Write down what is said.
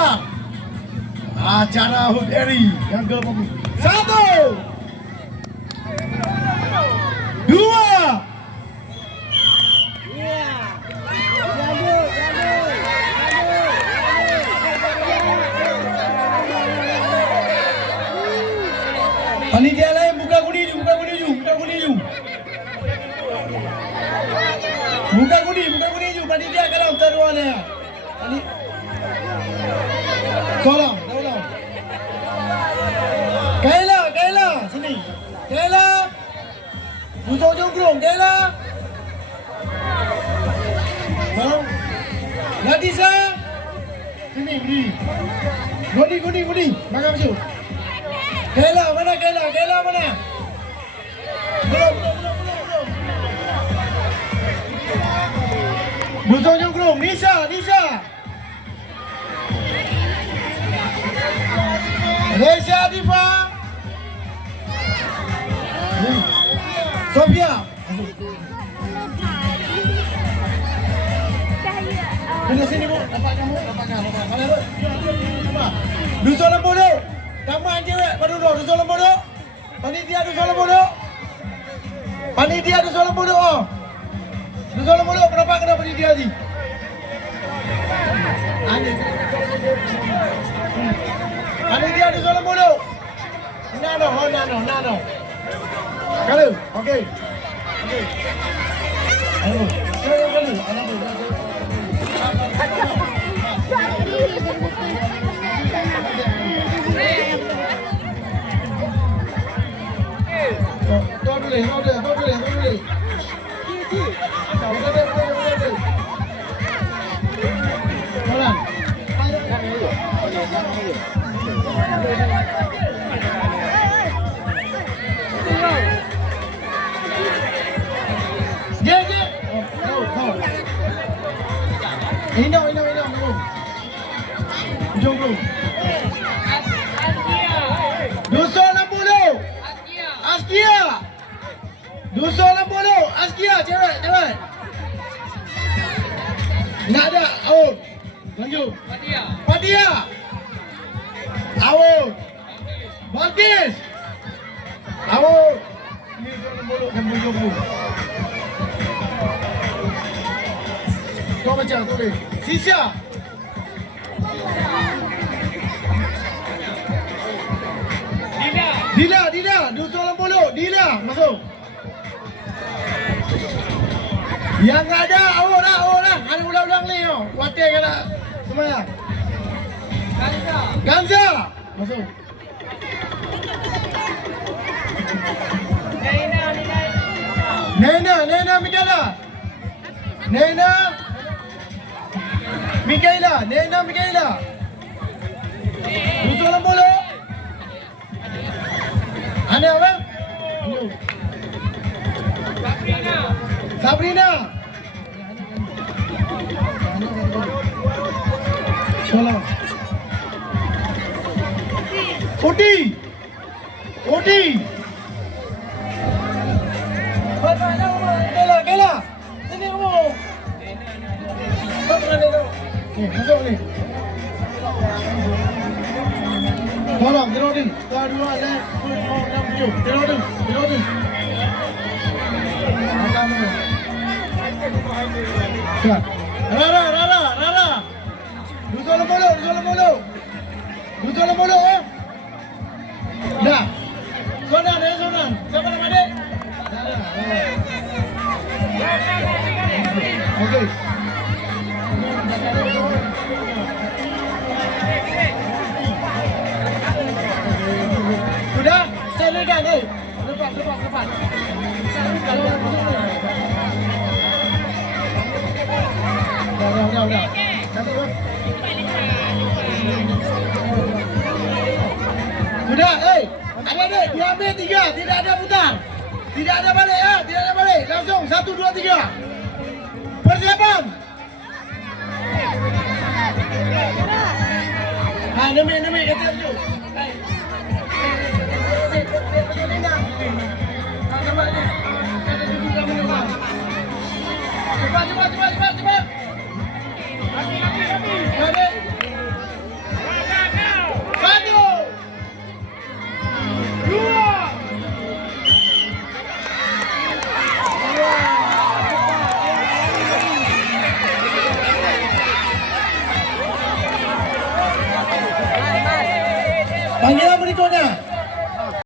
putar. Acara Hut Eri yang ke-80. 1 2 Panitia lain buka kuning ju. Buka kuning ju. Panitia kalau taruhannya. Tolong. Kaila, sini. Kaila. Busuk jonggrong, Kaila. Tolong. Nadisa. Sini, beri. Kuning. Makan baju. Kaila mana? Belum. Busuk jonggrong, Nisa. Resha Diva. Sofia. Kena sini bu, dapat kamu. Mana bu? Dusun Lembu dulu. Kamu cewek, baru dulu. Dusun Lembu dulu. Panitia Dusun Lembu dulu. Oh. Dusun Lembu dulu, berapa kena panitia sih? Panitia Dusun Lembu dulu. Nano. Kalau, oke. Ayo, kalau. Kau boleh. Jalan. Ini. Jom bro. Dusun Lembu dulu. Askia. Dusun Lembu dulu. Askia, cewek. Nggak ada. Out. Lanjut. Padia. Out. Balkis. Out. Ini Dusun Lembu dulu. Lembu dulu. Kau baca, tulis. Sisa. Dila. Dusun Lembu dulu. Dila, masuk. Yang nggak ada, orang. Ada ulang ni, wakil kena semuanya. Ganza, masuk. Nena Mikaela. Dusun Lembu dulu. Ada apa? Sabrina. Tolong. Udi. Kela. Sini kamu. Masuk ni. Tolong, gerodin. 2, 6, 7. Gerodin. Rara. Dusun Lembu dulu. Dah. Sonan. Siapa nama dia? Okey. Sudah? Saya legan ni. Lepas. Dah. Sudah, adik-adik, diambil 3, tidak ada putar. Tidak ada balik, langsung 1, 2, 3. Persiapan. Demi kata tu. Cepat. Panggil